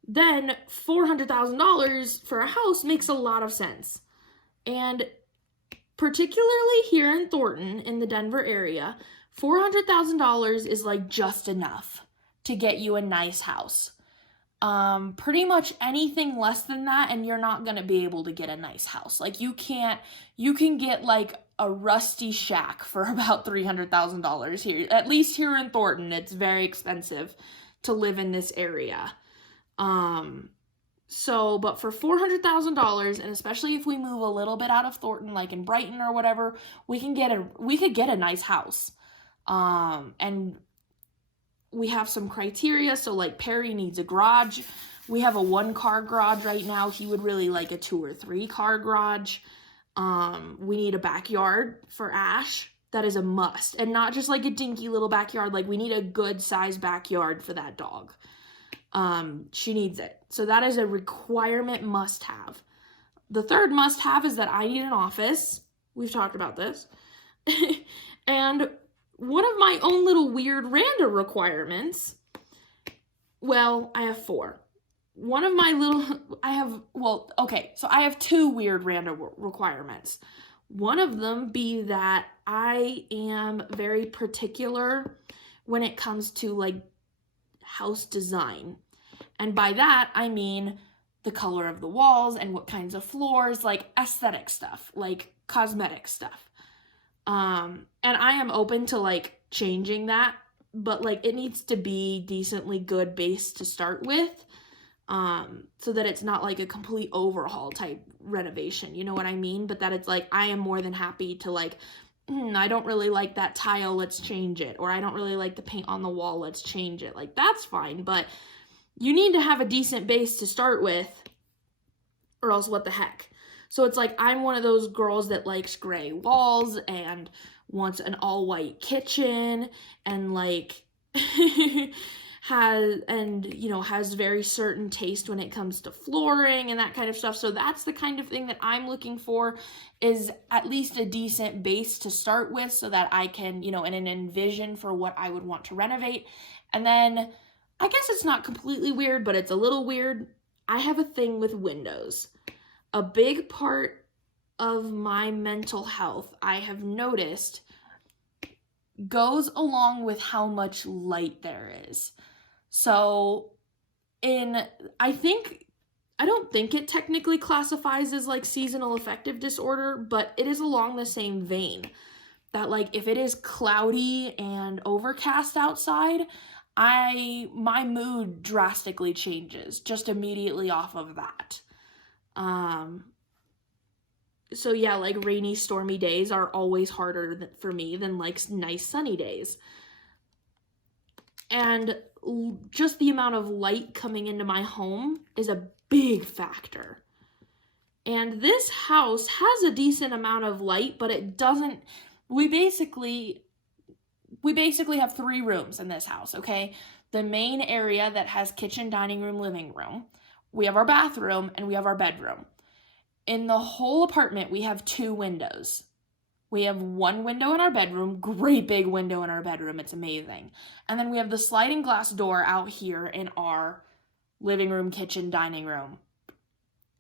then $400,000 for a house makes a lot of sense. And particularly here in Thornton, in the Denver area, $400,000 is like just enough to get you a nice house. Pretty much anything less than that and you're not going to be able to get a nice house. Like you can get like a rusty shack for about $300,000 here. At least here in Thornton, it's very expensive to live in this area. But for $400,000, and especially if we move a little bit out of Thornton, like in Brighton or whatever, we could get a nice house. And we have some criteria. So like Perry needs a garage. We have a 1-car garage right now. He would really like a 2 or 3-car garage. We need a backyard for Ash. That is a must. And not just like a dinky little backyard. Like we need a good sized backyard for that dog. She needs it. So that is a requirement must have. The third must have is that I need an office. We've talked about this. And one of my own little weird random requirements, well, I have 4. One of my I have 2 weird random requirements. One of them be that I am very particular when it comes to like house design. And by that, I mean the color of the walls and what kinds of floors, like aesthetic stuff, like cosmetic stuff. And I am open to like changing that, but like it needs to be decently good base to start with, so that it's not like a complete overhaul type renovation, you know what I mean? But that it's like, I am more than happy to like, I don't really like that tile, let's change it. Or I don't really like the paint on the wall, let's change it. Like that's fine, but you need to have a decent base to start with, or else what the heck? So it's like, I'm one of those girls that likes gray walls and wants an all-white kitchen and like has very certain taste when it comes to flooring and that kind of stuff. So that's the kind of thing that I'm looking for, is at least a decent base to start with so that I can, and an envision for what I would want to renovate. And then I guess it's not completely weird, but it's a little weird. I have a thing with windows. A big part of my mental health, I have noticed, goes along with how much light there is. So I don't think it technically classifies as like seasonal affective disorder, but it is along the same vein that like if it is cloudy and overcast outside, my mood drastically changes just immediately off of that. So yeah, like rainy, stormy days are always harder for me than like nice sunny days. And just the amount of light coming into my home is a big factor. And this house has a decent amount of light, but it doesn't, we basically have 3 rooms in this house, okay? The main area that has kitchen, dining room, living room. We have our bathroom and we have our bedroom. In the whole apartment, we have 2 windows. We have 1 window in our bedroom, great big window in our bedroom, it's amazing. And then we have the sliding glass door out here in our living room, kitchen, dining room.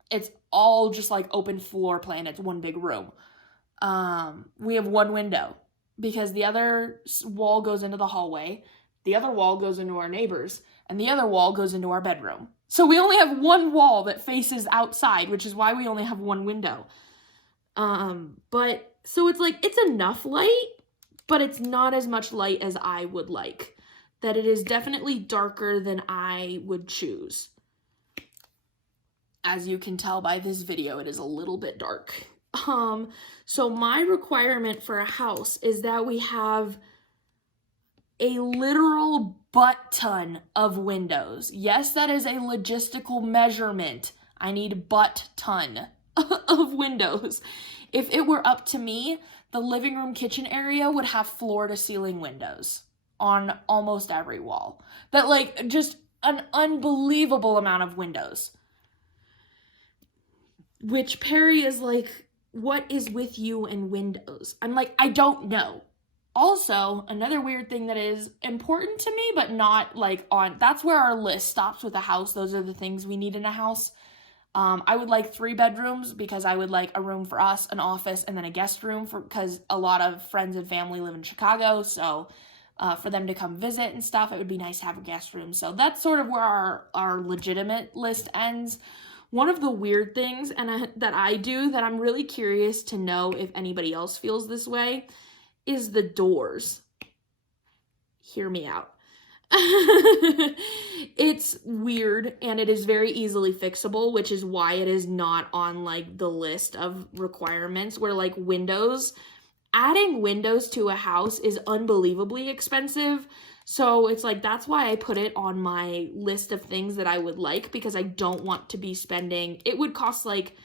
It's all just like open floor plan, it's one big room. We have 1 window because the other wall goes into the hallway, the other wall goes into our neighbors, and the other wall goes into our bedroom. So we only have 1 wall that faces outside, which is why we only have 1 window. But so it's like, it's enough light, but it's not as much light as I would like. That it is definitely darker than I would choose. As you can tell by this video, it is a little bit dark. So my requirement for a house is that we have a literal butt ton of windows. Yes, that is a logistical measurement. I need butt ton of windows. If it were up to me, the living room kitchen area would have floor to ceiling windows on almost every wall. That like just an unbelievable amount of windows. Which Perry is like, what is with you and windows? I'm like, I don't know. Also, another weird thing that is important to me, but not like on, that's where our list stops with a house. Those are the things we need in a house. I would like 3 bedrooms because I would like a room for us, an office, and then a guest room because a lot of friends and family live in Chicago. So for them to come visit and stuff, it would be nice to have a guest room. So that's sort of where our legitimate list ends. One of the weird things that I do that I'm really curious to know if anybody else feels this way is the doors. Hear me out. It's weird and it is very easily fixable, which is why it is not on like the list of requirements where like adding windows to a house is unbelievably expensive. So it's like, that's why I put it on my list of things that I would like, because I don't want to be spending, it would cost like,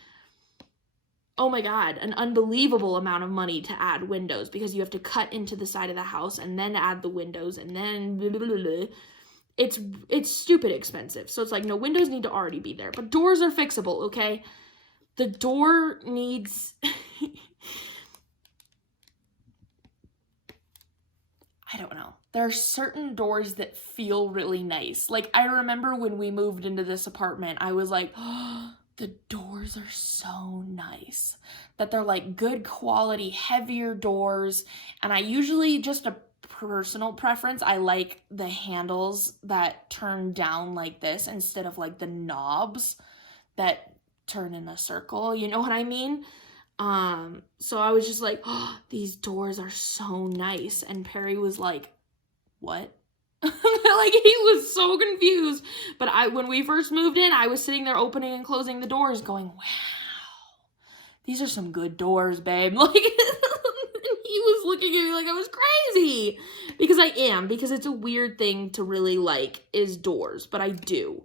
oh my God, an unbelievable amount of money to add windows because you have to cut into the side of the house and then add the windows and then blah, blah, blah, blah. It's stupid expensive. So it's like, no, windows need to already be there, but doors are fixable, okay? The door needs, I don't know. There are certain doors that feel really nice. Like, I remember when we moved into this apartment, I was like, oh, the doors are so nice. That they're like good quality, heavier doors. And I usually, just a personal preference, I like the handles that turn down like this instead of like the knobs that turn in a circle. You know what I mean? So I was just like, oh, these doors are so nice. And Perry was like, what? Like, he was so confused. But when we first moved in, I was sitting there opening and closing the doors going, wow, these are some good doors, babe. Like, he was looking at me like I was crazy. Because it's a weird thing to really like is doors, but I do.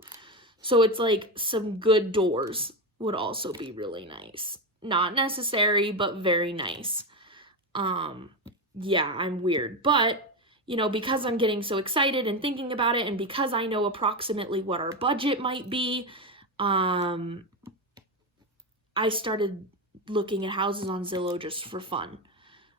So it's like some good doors would also be really nice. Not necessary, but very nice. Yeah, I'm weird. But, you know, because I'm getting so excited and thinking about it, and because I know approximately what our budget might be, I started looking at houses on Zillow just for fun.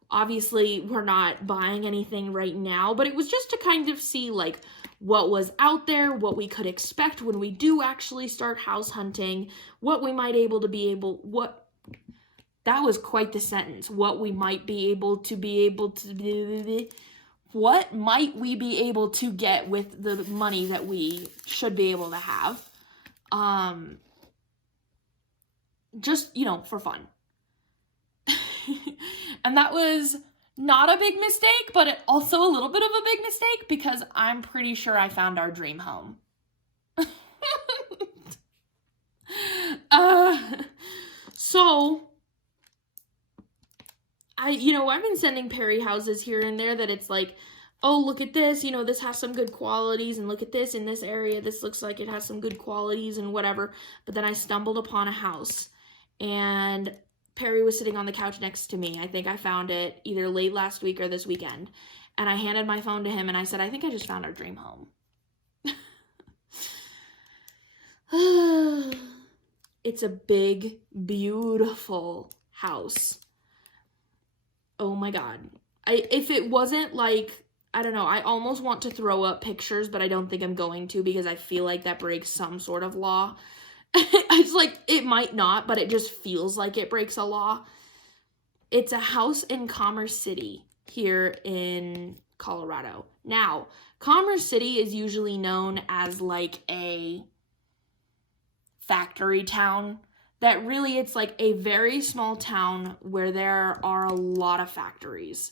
Obviously, we're not buying anything right now, but it was just to kind of see, like, what was out there, what we could expect when we do actually start house hunting, what we might that was quite the sentence. What we might be able to what might we be able to get with the money that we should be able to have? Just, you know, for fun. And that was not a big mistake, but also a little bit of a big mistake because I'm pretty sure I found our dream home. So I've been sending Perry houses here and there that it's like, oh, look at this, this has some good qualities, and look at this in this area, this looks like it has some good qualities and whatever. But then I stumbled upon a house and Perry was sitting on the couch next to me. I think I found it either late last week or this weekend. And I handed my phone to him and I said, I think I just found our dream home. It's a big, beautiful house. Oh my God. If it wasn't like, I don't know, I almost want to throw up pictures, but I don't think I'm going to because I feel like that breaks some sort of law. It's like, it might not, but it just feels like it breaks a law. It's a house in Commerce City here in Colorado. Now, Commerce City is usually known as like a factory town. That really, it's like a very small town where there are a lot of factories.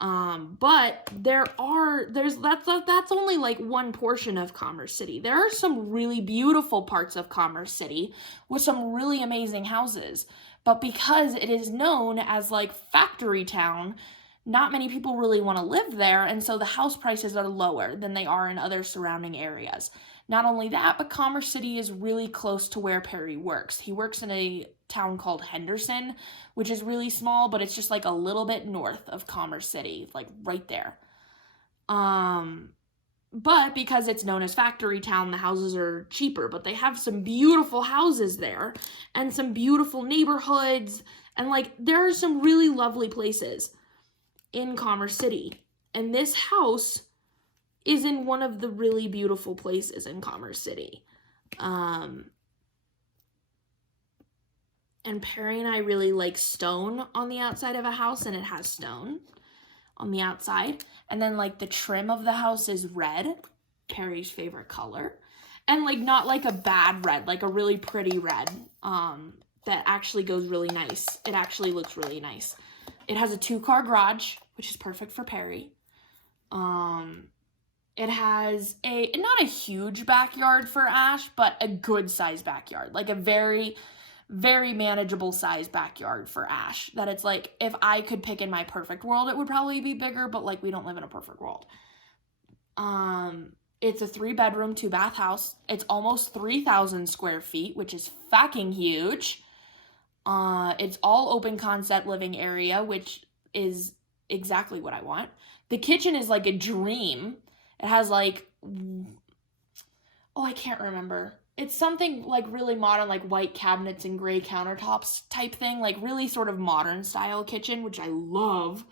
But that's only like one portion of Commerce City. There are some really beautiful parts of Commerce City with some really amazing houses. But because it is known as like factory town, not many people really want to live there. And so the house prices are lower than they are in other surrounding areas. Not only that, but Commerce City is really close to where Perry works. He works in a town called Henderson, which is really small, but it's just like a little bit north of Commerce City, like right there. But because it's known as Factory Town, the houses are cheaper, but they have some beautiful houses there and some beautiful neighborhoods. And like, there are some really lovely places in Commerce City. And this house is in one of the really beautiful places in Commerce City. And Perry and I really like stone on the outside of a house, and it has stone on the outside. And then like the trim of the house is red, Perry's favorite color. And like not like a bad red, like a really pretty red that actually goes really nice. It actually looks really nice. It has a 2-car garage, which is perfect for Perry. It has not a huge backyard for Ash, but a good sized backyard. Like a very, very manageable size backyard for Ash. That it's like, if I could pick in my perfect world, it would probably be bigger, but like, we don't live in a perfect world. It's a 3-bedroom, 2-bath house. It's almost 3,000 square feet, which is fucking huge. It's all open concept living area, which is exactly what I want. The kitchen is like a dream. It has like, I can't remember. It's something like really modern, like white cabinets and gray countertops type thing, like really sort of modern style kitchen, which I love.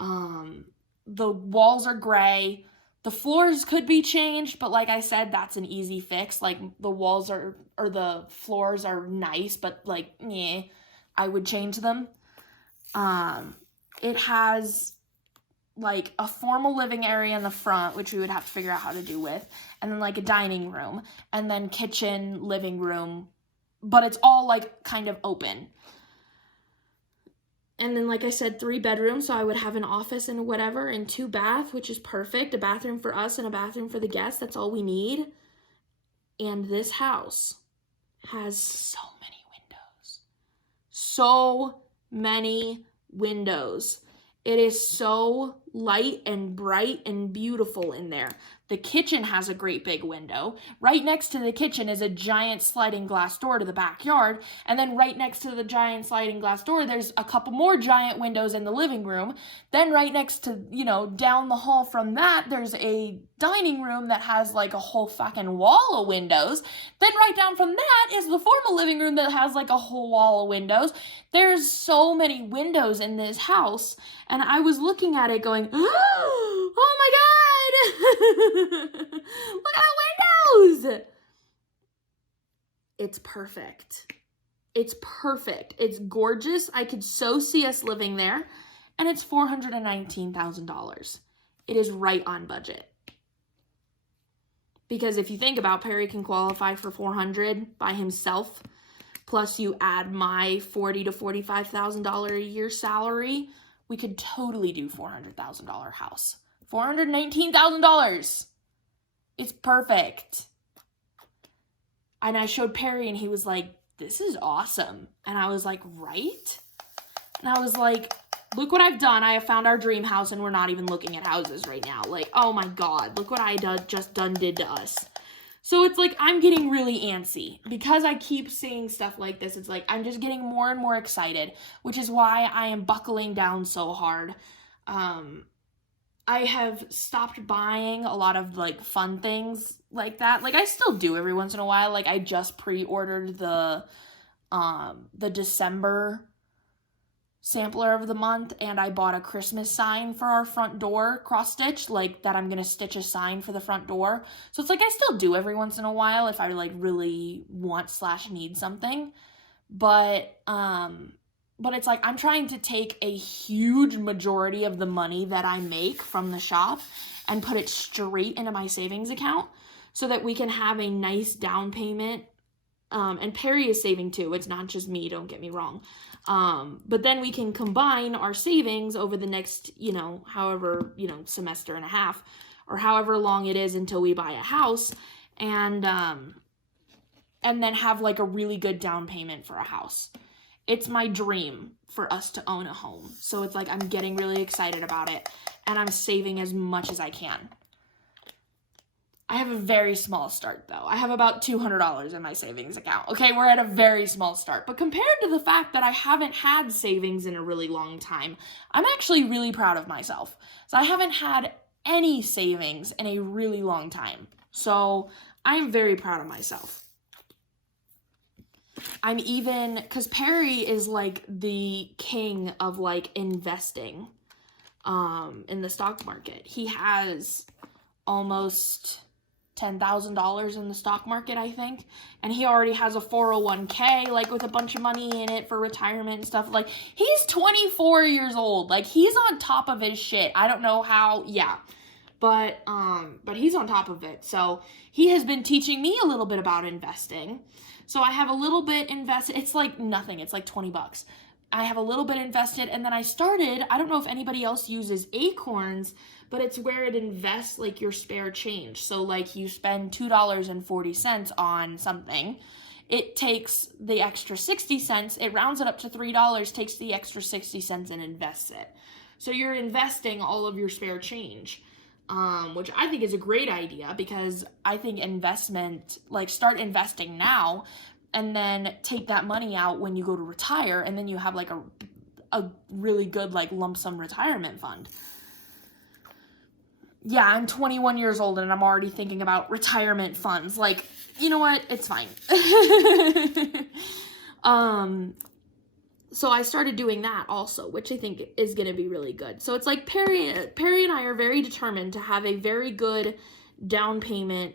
The walls are gray. The floors could be changed, but like I said, that's an easy fix. Like the walls or the floors are nice, but like, I would change them. It has like a formal living area in the front, which we would have to figure out how to do with, and then like a dining room, and then kitchen, living room, but it's all like kind of open. And then, like I said, 3 bedrooms, so I would have an office and whatever, and 2 bath, which is perfect, a bathroom for us and a bathroom for the guests. That's all we need. And this house has so many windows. So many windows. It is so light and bright and beautiful in there. The kitchen has a great big window. Right next to the kitchen is a giant sliding glass door to the backyard. And then right next to the giant sliding glass door, there's a couple more giant windows in the living room. Then right next to, down the hall from that, there's a dining room that has like a whole fucking wall of windows. Then right down from that is the formal living room that has like a whole wall of windows. There's so many windows in this house. And I was looking at it going, oh my God! Look at the windows! It's perfect. It's perfect. It's gorgeous. I could so see us living there. And it's $419,000. It is right on budget. Because if you think about, Perry can qualify for $400,000 by himself. Plus you add my $40,000 to $45,000 a year salary. We could totally do $400,000 house. $419,000. It's perfect. And I showed Perry and he was like, this is awesome. And I was like, right? And I was like, look what I've done. I have found our dream house and we're not even looking at houses right now. Like, oh my God, look what I just did to us. So it's like, I'm getting really antsy because I keep seeing stuff like this. It's like, I'm just getting more and more excited, which is why I am buckling down so hard. I have stopped buying a lot of like fun things like that. Like I still do every once in a while. Like I just pre-ordered the December sampler of the month, and I bought a Christmas sign for our front door, cross stitch, like that I'm gonna stitch a sign for the front door. So it's like I still do every once in a while if I like really want / need something. But it's like I'm trying to take a huge majority of the money that I make from the shop and put it straight into my savings account so that we can have a nice down payment. And Perry is saving too. It's not just me, don't get me wrong. But then we can combine our savings over the next, however, semester and a half or however long it is until we buy a house and then have like a really good down payment for a house. It's my dream for us to own a home. So it's like, I'm getting really excited about it and I'm saving as much as I can. I have a very small start though. I have about $200 in my savings account. Okay, we're at a very small start. But compared to the fact that I haven't had savings in a really long time, I'm actually really proud of myself. So I haven't had any savings in a really long time. So I'm very proud of myself. I'm even, because Perry is like the king of like investing in the stock market. He has almost $10,000 in the stock market, I think. And he already has a 401k, like with a bunch of money in it for retirement and stuff. Like, he's 24 years old. Like, he's on top of his shit. I don't know how, yeah. But he's on top of it. So he has been teaching me a little bit about investing. So I have a little bit invested. It's like nothing. It's like $20. I have a little bit invested, and then I started, I don't know if anybody else uses Acorns, but it's where it invests like your spare change. So like you spend $2.40 on something, it takes the extra 60 cents, it rounds it up to $3, takes the extra 60 cents and invests it. So you're investing all of your spare change, which I think is a great idea, because I think investment, like start investing now, and then take that money out when you go to retire, and then you have like a really good like lump sum retirement fund. Yeah, I'm 21 years old and I'm already thinking about retirement funds. Like, you know what? It's fine. So I started doing that also, which I think is going to be really good. So it's like Perry and I are very determined to have a very good down payment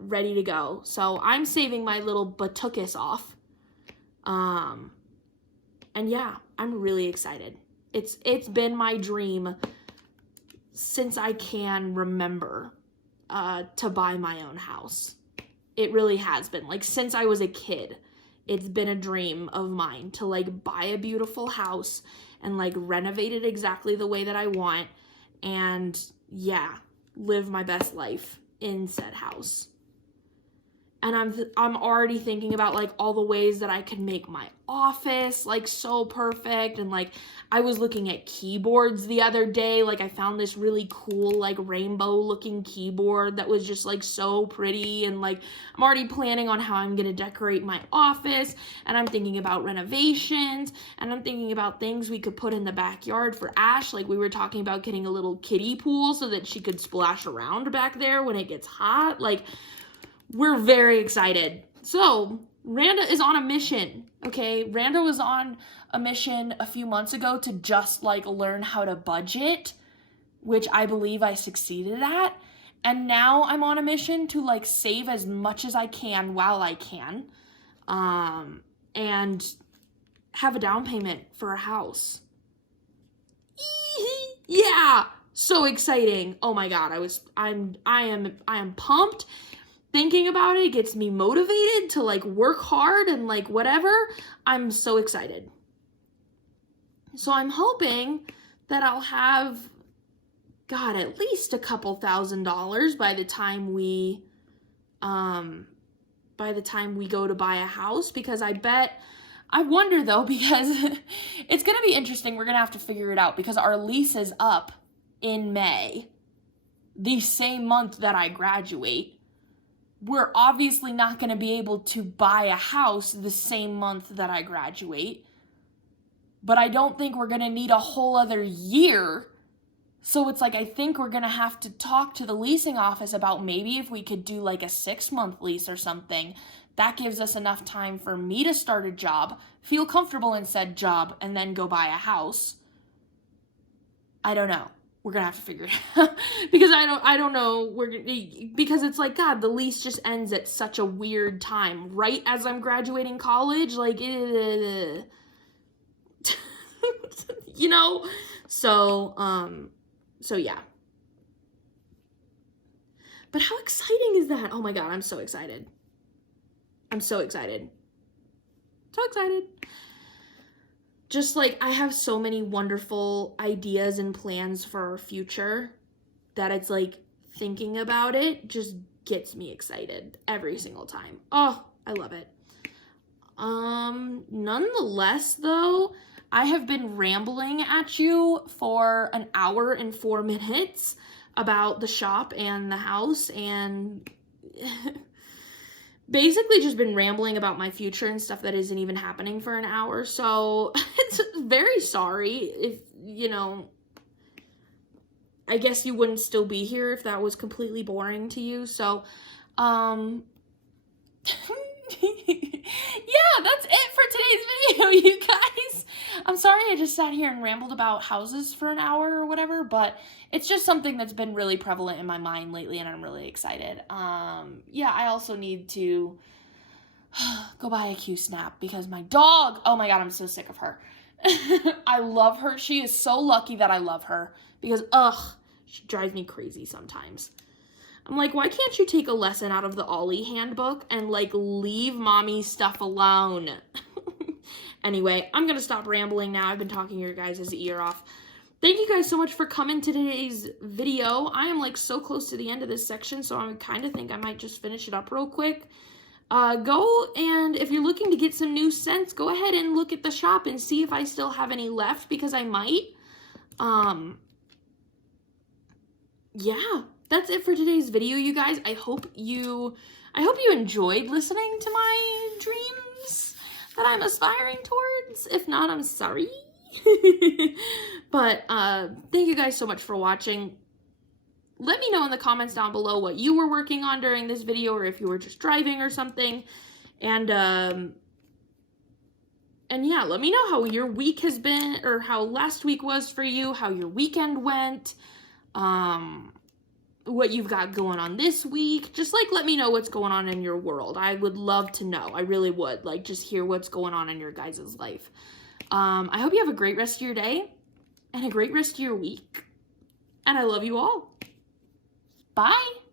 ready to go. So I'm saving my little batukus off. And yeah, I'm really excited. It's been my dream since I can remember to buy my own house. It really has been. Like, since I was a kid, it's been a dream of mine to like buy a beautiful house and like renovate it exactly the way that I want, and yeah, live my best life in said house. And I'm already thinking about like all the ways that I could make my office like so perfect. And like I was looking at keyboards the other day. Like I found this really cool like rainbow looking keyboard that was just like so pretty. And like I'm already planning on how I'm going to decorate my office. And I'm thinking about renovations. And I'm thinking about things we could put in the backyard for Ash. Like we were talking about getting a little kiddie pool so that she could splash around back there when it gets hot. Like, we're very excited. So, Randa is on a mission, okay? Randa was on a mission a few months ago to just, like, learn how to budget, which I believe I succeeded at. And now I'm on a mission to, like, save as much as I can while I can, and have a down payment for a house. Yeah! So exciting. Oh my God, I am pumped. Thinking about it gets me motivated to like work hard and like whatever. I'm so excited. So I'm hoping that I'll have, God, at least a couple $1,000s by the time we go to buy a house, because I wonder though, because it's going to be interesting. We're going to have to figure it out, because our lease is up in May, the same month that I graduate. We're obviously not going to be able to buy a house the same month that I graduate, but I don't think we're going to need a whole other year. So it's like, I think we're going to have to talk to the leasing office about maybe if we could do like a 6-month lease or something. That gives us enough time for me to start a job, feel comfortable in said job, and then go buy a house. I don't know. We're going to have to figure it out, because I don't know. Because it's like, God, the lease just ends at such a weird time, right as I'm graduating college, like, you know? So yeah. But how exciting is that? Oh my God, I'm so excited. I'm so excited. So excited. Just like, I have so many wonderful ideas and plans for our future that it's like, thinking about it just gets me excited every single time. Oh, I love it. Nonetheless though, I have been rambling at you for an hour and 4 minutes about the shop and the house, and basically just been rambling about my future and stuff that isn't even happening for an hour. So it's very sorry if, you know, I guess you wouldn't still be here if that was completely boring to you. So, yeah, that's it for today's video, you guys. I'm sorry I just sat here and rambled about houses for an hour or whatever, but it's just something that's been really prevalent in my mind lately, and I'm really excited. Yeah, I also need to go buy a Q-Snap because my dog, oh my God, I'm so sick of her. I love her. She is so lucky that I love her because, she drives me crazy sometimes. I'm like, why can't you take a lesson out of the Ollie handbook and, like, leave mommy's stuff alone? Anyway, I'm going to stop rambling now. I've been talking your guys' ear off. Thank you guys so much for coming to today's video. I am, like, so close to the end of this section, so I kind of think I might just finish it up real quick. Go and if you're looking to get some new scents, go ahead and look at the shop and see if I still have any left, because I might. Yeah, that's it for today's video, you guys. I hope you enjoyed listening to my dreams that I'm aspiring towards. If not, I'm sorry. But thank you guys so much for watching. Let me know in the comments down below what you were working on during this video, or if you were just driving or something. And yeah, let me know how your week has been, or how last week was for you, how your weekend went, what you've got going on this week. Just, like, let me know what's going on in your world. I would love to know. I really would. Like, just hear what's going on in your guys' life. I hope you have a great rest of your day and a great rest of your week. And I love you all. Bye.